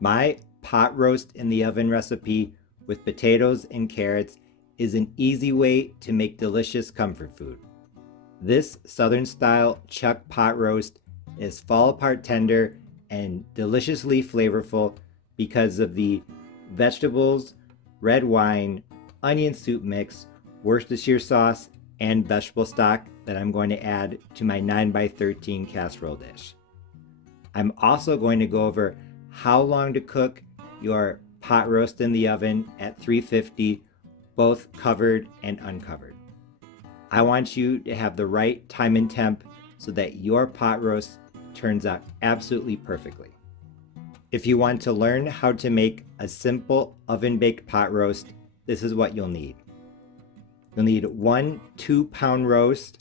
My pot roast in the oven recipe with potatoes and carrots is an easy way to make delicious comfort food. This Southern style chuck pot roast is fall apart tender and deliciously flavorful because of the vegetables, red wine, onion soup mix, Worcestershire sauce, and vegetable stock that I'm going to add to my 9x13 casserole dish. I'm also going to go over how long to cook your pot roast in the oven at 350, both covered and uncovered. I want you to have the right time and temp so that your pot roast turns out absolutely perfectly. If you want to learn how to make a simple oven-baked pot roast, this is what you'll need. You'll need one 2-pound roast.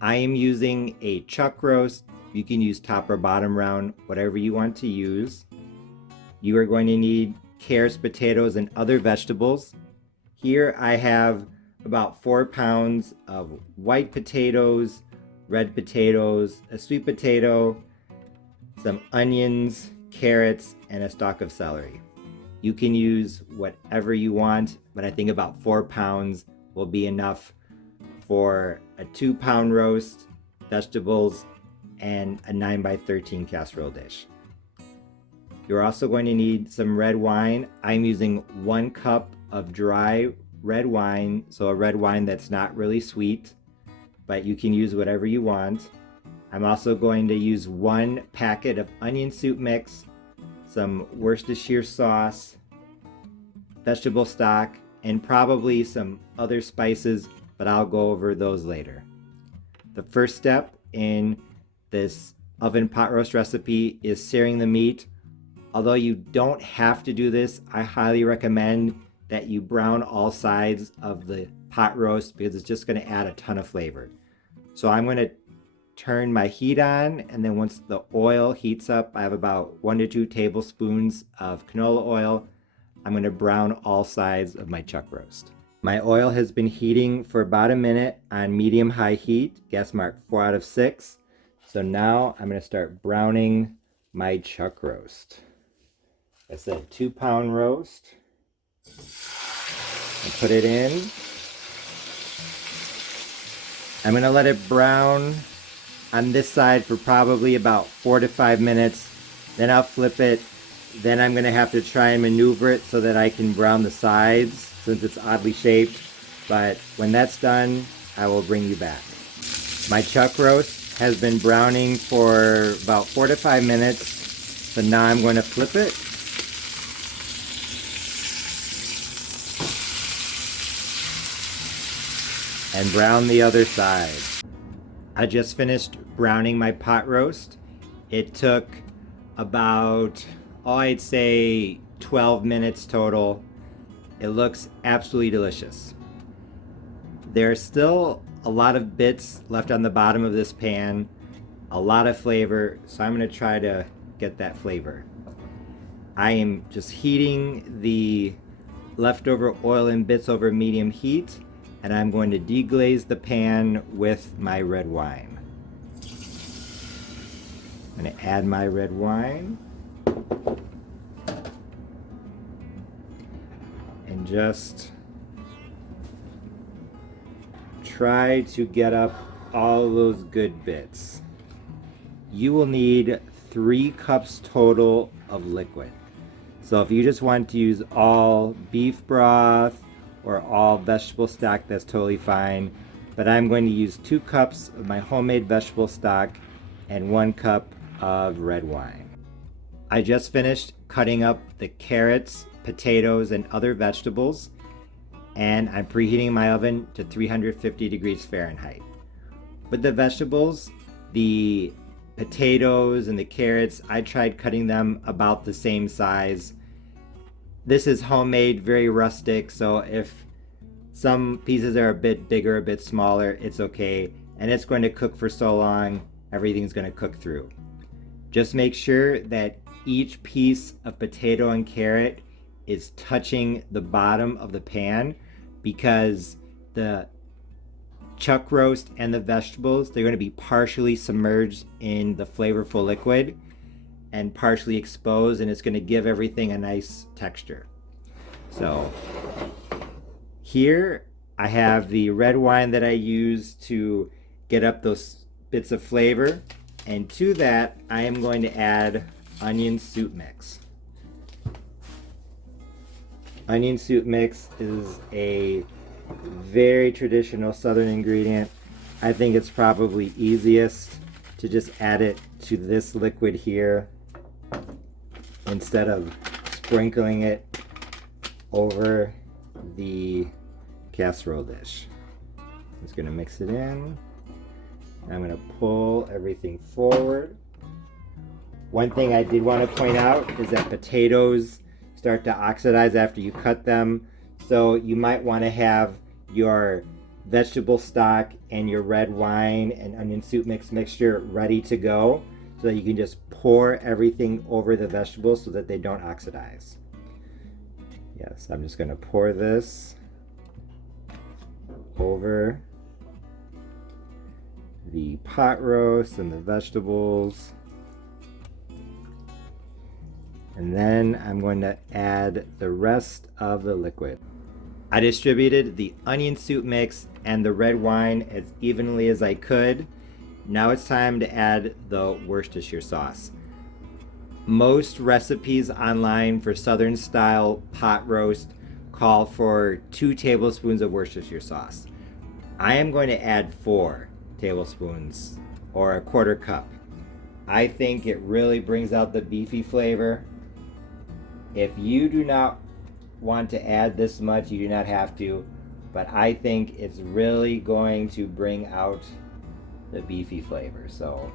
I am using a chuck roast. You can use top or bottom round, whatever you want to use. You are going to need carrots, potatoes, and other vegetables. Here I have about 4 pounds of white potatoes, red potatoes, a sweet potato, some onions, carrots, and a stalk of celery. You can use whatever you want, but I think about 4 pounds will be enough for a 2-pound roast, vegetables, and a 9x13 casserole dish. You're also going to need some red wine. I'm using 1 cup of dry red wine, so a red wine that's not really sweet, but you can use whatever you want. I'm also going to use 1 packet of onion soup mix, some Worcestershire sauce, vegetable stock, and probably some other spices, but I'll go over those later. The first step in this oven pot roast recipe is searing the meat. Although you don't have to do this, I highly recommend that you brown all sides of the pot roast because it's just going to add a ton of flavor. So I'm going to turn my heat on, and then once the oil heats up, I have about 1 to 2 tablespoons of canola oil. I'm going to brown all sides of my chuck roast. My oil has been heating for about a minute on medium-high heat, gas mark 4 out of 6. So now I'm going to start browning my chuck roast. I said 2-pound roast. I put it in. I'm going to let it brown on this side for probably about 4 to 5 minutes. Then I'll flip it. Then I'm going to have to try and maneuver it so that I can brown the sides since it's oddly shaped. But when that's done, I will bring you back. My chuck roast has been browning for about 4 to 5 minutes. So now I'm going to flip it. And brown the other side. I just finished browning my pot roast. It took about, I'd say 12 minutes total. It looks absolutely delicious. There's still a lot of bits left on the bottom of this pan, a lot of flavor, so I'm going to try to get that flavor. I am just heating the leftover oil and bits over medium heat, and I'm going to deglaze the pan with my red wine. I'm going to add my red wine and just try to get up all those good bits. You will need 3 cups total of liquid. So if you just want to use all beef broth or all vegetable stock, that's totally fine. But I'm going to use 2 cups of my homemade vegetable stock and 1 cup of red wine. I just finished cutting up the carrots, potatoes, and other vegetables, and I'm preheating my oven to 350 degrees Fahrenheit. With the vegetables, the potatoes and the carrots, I tried cutting them about the same size. This is homemade, very rustic, so if some pieces are a bit bigger, a bit smaller, it's okay. And it's going to cook for so long, everything's going to cook through. Just make sure that each piece of potato and carrot is touching the bottom of the pan, because the chuck roast and the vegetables, they're going to be partially submerged in the flavorful liquid. and partially exposed, and it's going to give everything a nice texture. So here I have the red wine that I use to get up those bits of flavor, and to that I am going to add onion soup mix. Onion soup mix is a very traditional Southern ingredient. I think it's probably easiest to just add it to this liquid here instead of sprinkling it over the casserole dish. I'm just going to mix it in. I'm going to pull everything forward. One thing I did want to point out is that potatoes start to oxidize after you cut them, so you might want to have your vegetable stock and your red wine and onion soup mixture ready to go so that you can just pour everything over the vegetables so that they don't oxidize. Yes, I'm just going to pour this over the pot roast and the vegetables. And then I'm going to add the rest of the liquid. I distributed the onion soup mix and the red wine as evenly as I could. Now it's time to add the Worcestershire sauce. Most recipes online for Southern style pot roast call for 2 tablespoons of Worcestershire sauce. I am going to add 4 tablespoons or a 1/4 cup. I think it really brings out the beefy flavor. If you do not want to add this much, you do not have to, but I think it's really going to bring out the beefy flavor. So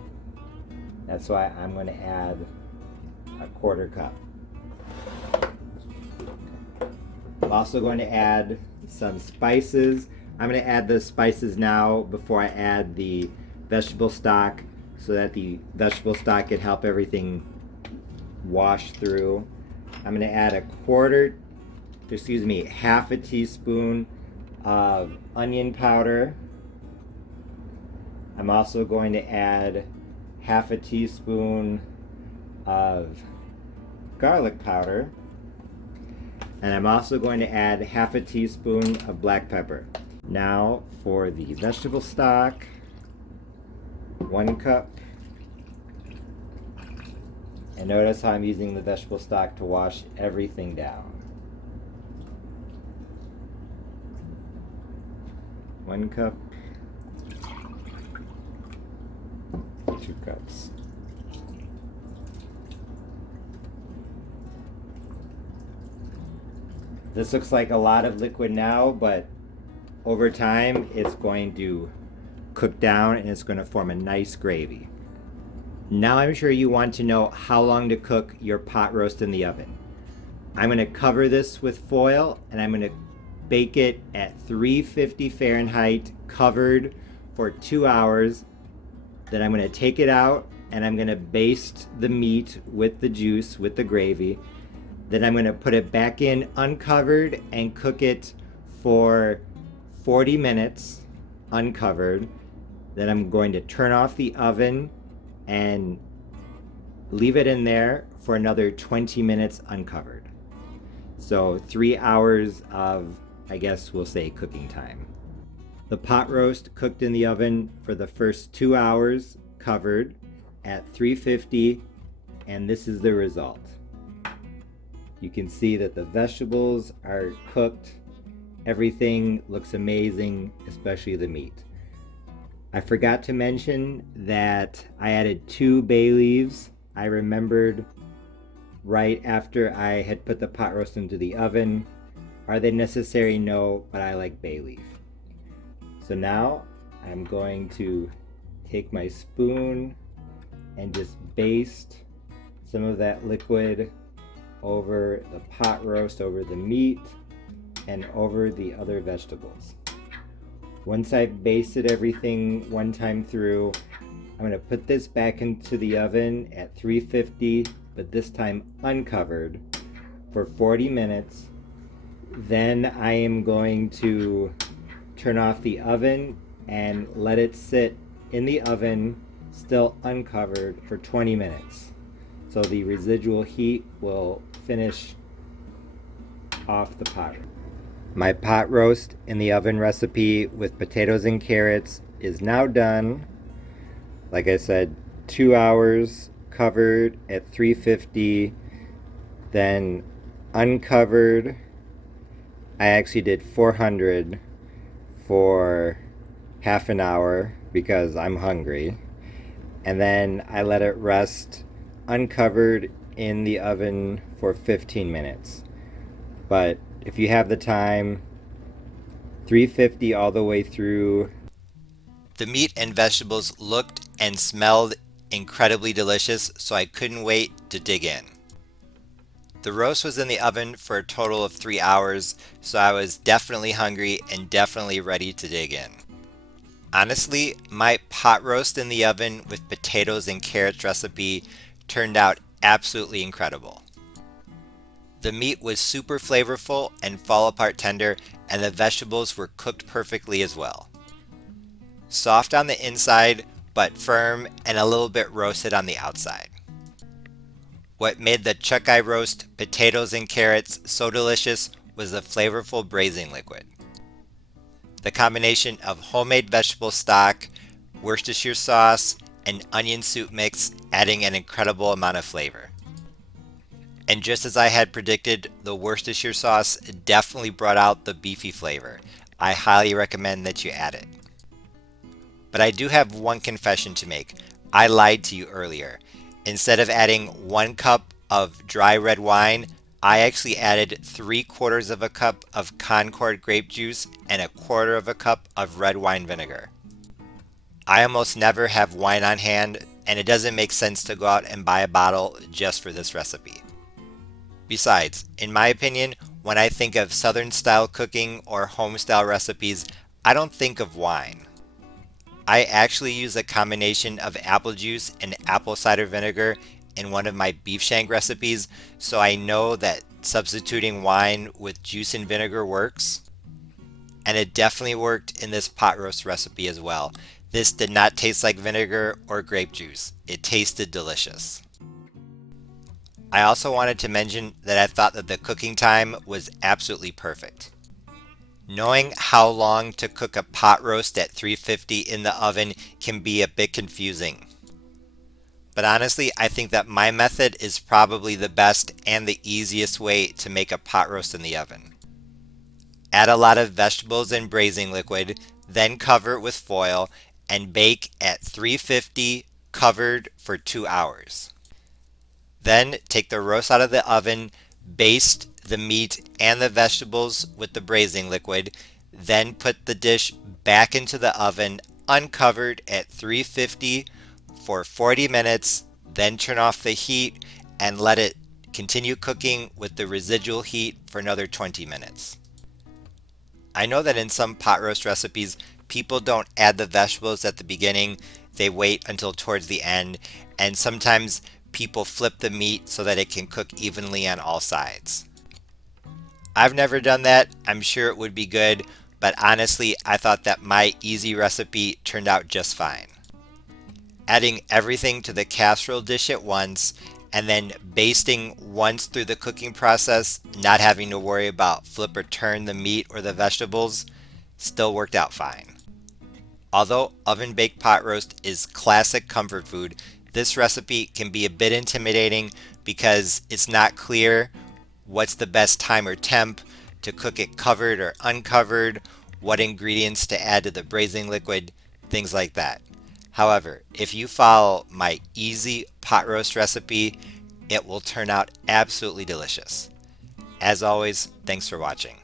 that's why I'm going to add a 1/4 cup. I'm also going to add some spices. I'm going to add the spices now before I add the vegetable stock so that the vegetable stock can help everything wash through. I'm going to add half a teaspoon of onion powder. I'm also going to add half a teaspoon of garlic powder. And I'm also going to add half a teaspoon of black pepper. Now for the vegetable stock, 1 cup. And notice how I'm using the vegetable stock to wash everything down. 1 cup, 2 cups. This looks like a lot of liquid now, but over time it's going to cook down and it's going to form a nice gravy. Now I'm sure you want to know how long to cook your pot roast in the oven. I'm going to cover this with foil and I'm going to bake it at 350 Fahrenheit covered for 2 hours. Then I'm going to take it out and I'm going to baste the meat with the juice, with the gravy. Then I'm going to put it back in uncovered and cook it for 40 minutes uncovered. Then I'm going to turn off the oven and leave it in there for another 20 minutes uncovered. So 3 hours of, I guess we'll say, cooking time. The pot roast cooked in the oven for the first 2 hours covered at 350, and this is the result. You can see that the vegetables are cooked. Everything looks amazing, especially the meat. I forgot to mention that I added 2 bay leaves. I remembered right after I had put the pot roast into the oven. Are they necessary? No, but I like bay leaf. So now I'm going to take my spoon and just baste some of that liquid over the pot roast, over the meat, and over the other vegetables. Once I've basted everything one time through, I'm going to put this back into the oven at 350, but this time uncovered, for 40 minutes. Then I am going to turn off the oven and let it sit in the oven, still uncovered, for 20 minutes. so the residual heat will finish off the pot. My pot roast in the oven recipe with potatoes and carrots is now done. Like I said, 2 hours covered at 350, then uncovered. I actually did 400 for half an hour because I'm hungry. And then I let it rest uncovered in the oven for 15 minutes. But if you have the time, 350 all the way through. The meat and vegetables looked and smelled incredibly delicious, so I couldn't wait to dig in. The roast was in the oven for a total of 3 hours, so I was definitely hungry and definitely ready to dig in. Honestly, my pot roast in the oven with potatoes and carrots recipe turned out absolutely incredible. The meat was super flavorful and fall apart tender, and the vegetables were cooked perfectly as well. Soft on the inside, but firm and a little bit roasted on the outside. What made the chuck eye roast potatoes and carrots so delicious was the flavorful braising liquid. The combination of homemade vegetable stock, Worcestershire sauce, and onion soup mix adding an incredible amount of flavor. And just as I had predicted, the Worcestershire sauce definitely brought out the beefy flavor. I highly recommend that you add it. But I do have one confession to make. I lied to you earlier. Instead of adding 1 cup of dry red wine, I actually added 3/4 of a cup of Concord grape juice and 1/4 of a cup of red wine vinegar. I almost never have wine on hand, and it doesn't make sense to go out and buy a bottle just for this recipe. Besides, in my opinion, when I think of Southern style cooking or home style recipes, I don't think of wine. I actually use a combination of apple juice and apple cider vinegar in one of my beef shank recipes, so I know that substituting wine with juice and vinegar works. And it definitely worked in this pot roast recipe as well. This did not taste like vinegar or grape juice. It tasted delicious. I also wanted to mention that I thought that the cooking time was absolutely perfect. Knowing how long to cook a pot roast at 350 in the oven can be a bit confusing. But honestly, I think that my method is probably the best and the easiest way to make a pot roast in the oven. Add a lot of vegetables and braising liquid, then cover it with foil and bake at 350 covered for 2 hours. Then take the roast out of the oven, baste the meat and the vegetables with the braising liquid, then put the dish back into the oven uncovered at 350 for 40 minutes, then turn off the heat and let it continue cooking with the residual heat for another 20 minutes. I know that in some pot roast recipes, people don't add the vegetables at the beginning, they wait until towards the end, and sometimes people flip the meat so that it can cook evenly on all sides. I've never done that. I'm sure it would be good, but honestly, I thought that my easy recipe turned out just fine. Adding everything to the casserole dish at once and then basting once through the cooking process, not having to worry about flip or turn the meat or the vegetables, still worked out fine. Although oven baked pot roast is classic comfort food, this recipe can be a bit intimidating because it's not clear what's the best time or temp to cook it covered or uncovered, what ingredients to add to the braising liquid, things like that. However, if you follow my easy pot roast recipe, it will turn out absolutely delicious. As always, thanks for watching.